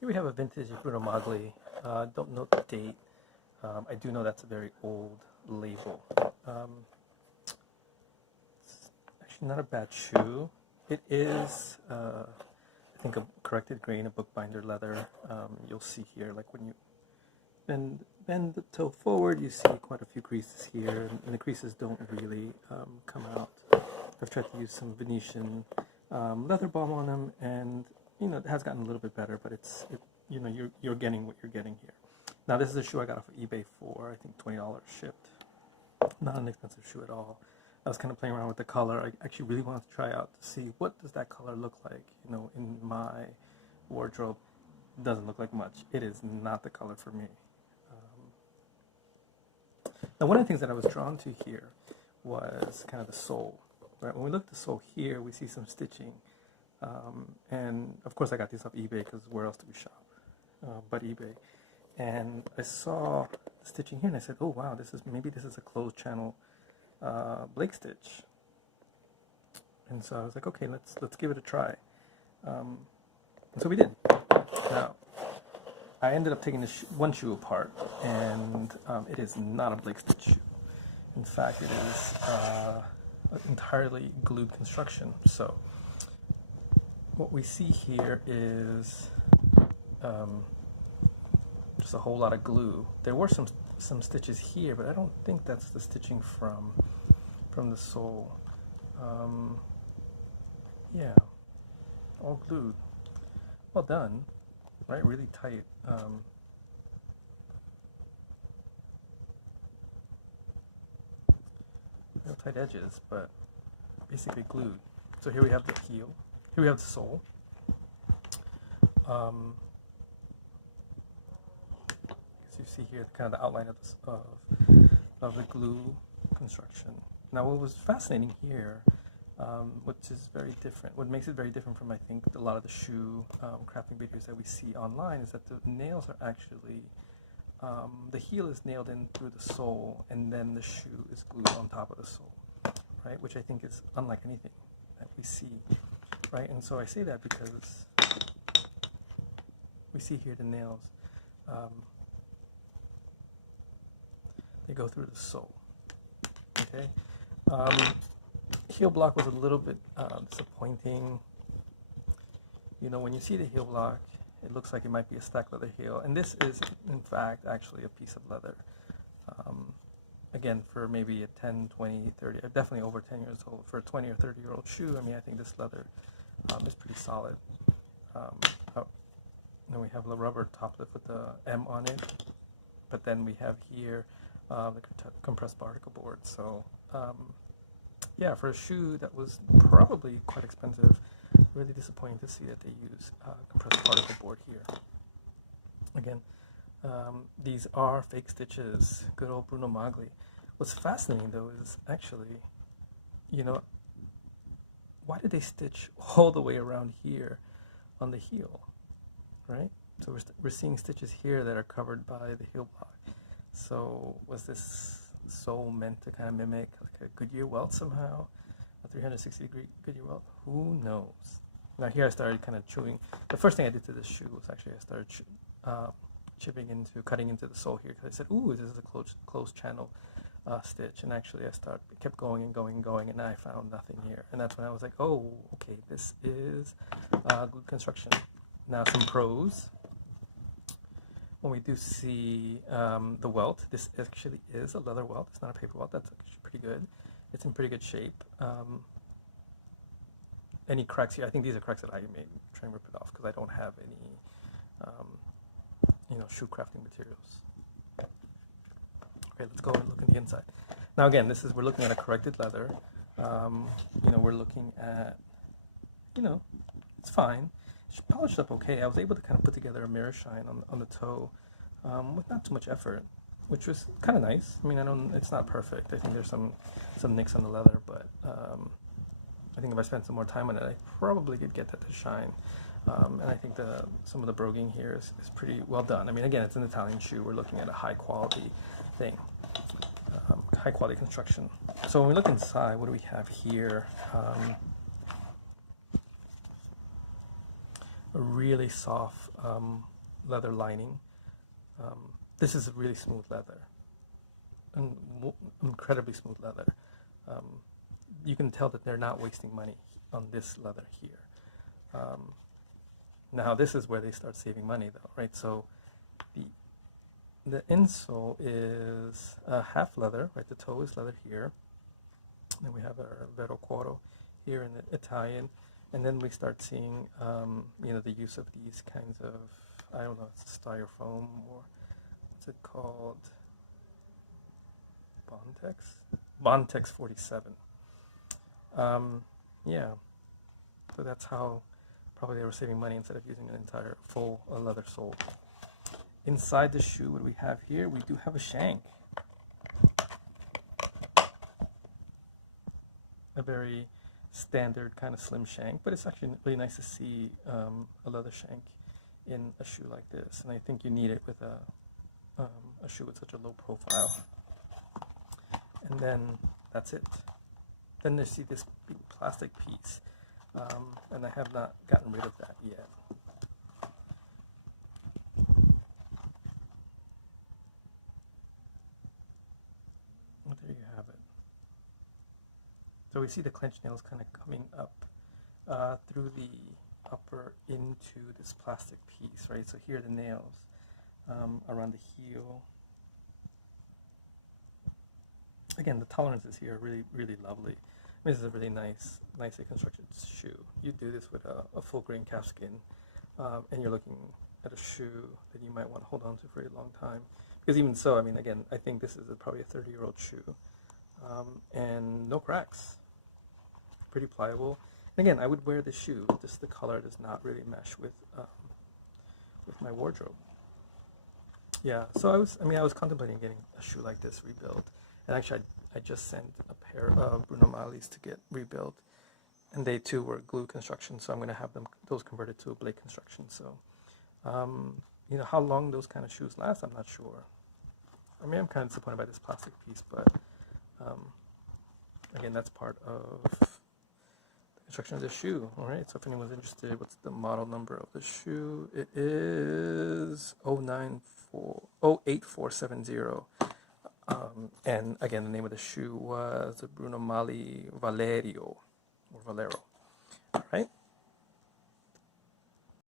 Here we have a vintage Bruno Magli. Don't know the date. I do know that's a very old label. It's actually not a bad shoe. It is, I think, a corrected grain, a bookbinder leather. You'll see here, like when you bend the toe forward, you see quite a few creases here, and the creases don't really come out. I've tried to use some Venetian leather balm on them, and it has gotten a little bit better, but you're getting what you're getting here. Now, this is a shoe I got off of eBay for, I think, $20 shipped. Not an expensive shoe at all. I was kind of playing around with the color. I actually really wanted to try out to see what does that color look like. In my wardrobe, it doesn't look like much. It is not the color for me. Now, one of the things that I was drawn to here was kind of the sole. Right? When we look at the sole here, we see some stitching. And of course I got these off eBay because where else do we shop but eBay. And I saw the stitching here and I said, oh wow, maybe this is a closed channel Blake stitch. And so I was like, okay, let's give it a try. And so we did. Now, I ended up taking one shoe apart, and it is not a Blake stitch shoe. In fact, it is entirely glued construction. So what we see here is just a whole lot of glue. There were some stitches here, but I don't think that's the stitching from the sole. Yeah, all glued. Well done, right? Really tight. Real tight edges, but basically glued. So here we have the heel. Here we have the sole. As you see here, kind of the outline of the glue construction. Now, what was fascinating here, which is very different, what makes it very different from, I think, a lot of the shoe crafting videos that we see online, is that the nails are actually, the heel is nailed in through the sole, and then the shoe is glued on top of the sole, right? Which I think is unlike anything that we see, right? And so I say that because we see here the nails, they go through the sole, okay? Heel block was a little bit disappointing. When you see the heel block, it looks like it might be a stack leather heel, and this is in fact actually a piece of leather. Again, for maybe a 10, 20, 30, definitely over 10 years old, for a 20 or 30 year old shoe, I mean, I think this leather is pretty solid. Then we have the rubber top lip with the M on it, but then we have here the compressed particle board. So yeah, for a shoe that was probably quite expensive, really disappointing to see that they use compressed particle board here. Again, these are fake stitches, good old Bruno Magli. What's fascinating though is actually, why did they stitch all the way around here on the heel, right? So we're seeing stitches here that are covered by the heel block. So was this sole meant to kind of mimic like a Goodyear welt somehow, a 360-degree Goodyear welt? Who knows? Now here I started kind of chewing. The first thing I did to this shoe was actually I started cutting into the sole here, because I said, ooh, this is a closed channel stitch, and actually I kept going and going and going, and I found nothing here, and that's when I was like, oh, okay, this is glued construction. Now some pros. When we do see the welt, this actually is a leather welt. It's not a paper welt. That's actually pretty good. It's in pretty good shape. Any cracks here? I think these are cracks that I made. Try and rip it off because I don't have any, shoe crafting materials. Okay, let's go and look in the inside. Now again, we're looking at a corrected leather. We're looking at, it's fine. It's polished up okay. I was able to kind of put together a mirror shine on the toe with not too much effort, which was kind of nice. I mean, it's not perfect. I think there's some nicks on the leather, but I think if I spent some more time on it, I probably could get that to shine. And I think some of the broguing here is pretty well done. I mean, again, it's an Italian shoe. We're looking at a high quality thing, high quality construction. So when we look inside, what do we have here? A really soft leather lining. This is a really smooth leather, and incredibly smooth leather. You can tell that they're not wasting money on this leather here. Now this is where they start saving money, though, right? So the insole is half leather, right? The toe is leather here. And then we have our vero quoro here in the Italian, and then we start seeing, the use of these kinds of, I don't know, it's styrofoam, or what's it called? Bontex 47. Yeah, so that's how probably they were saving money instead of using an entire full leather sole. Inside the shoe, what do we have here? We do have a shank. A very standard kind of slim shank, but it's actually really nice to see a leather shank in a shoe like this, and I think you need it with a shoe with such a low profile. And then that's it. Then you see this big plastic piece, and I have not gotten rid of that yet. Well, there you have it. So we see the clench nails kind of coming up through the upper into this plastic piece, right? So here are the nails around the heel. Again, the tolerances here are really, really lovely. I mean, this is a really nicely constructed shoe. You do this with a full grain calfskin, and you're looking at a shoe that you might want to hold on to for a long time. Because even so, I mean, again, I think this is probably a 30-year-old shoe, and no cracks. Pretty pliable. And again, I would wear this shoe, just the color does not really mesh with my wardrobe. Yeah, so I was contemplating getting a shoe like this rebuilt. And actually, I just sent a pair of Bruno Maglis to get rebuilt, and they too were glue construction. So I'm going to have those converted to a blade construction. So, how long those kind of shoes last, I'm not sure. I mean, I'm kind of disappointed by this plastic piece, but again, that's part of the construction of the shoe. All right. So if anyone's interested, what's the model number of the shoe? It is 08470. And again, the name of the shoe was the Bruno Magli Valero.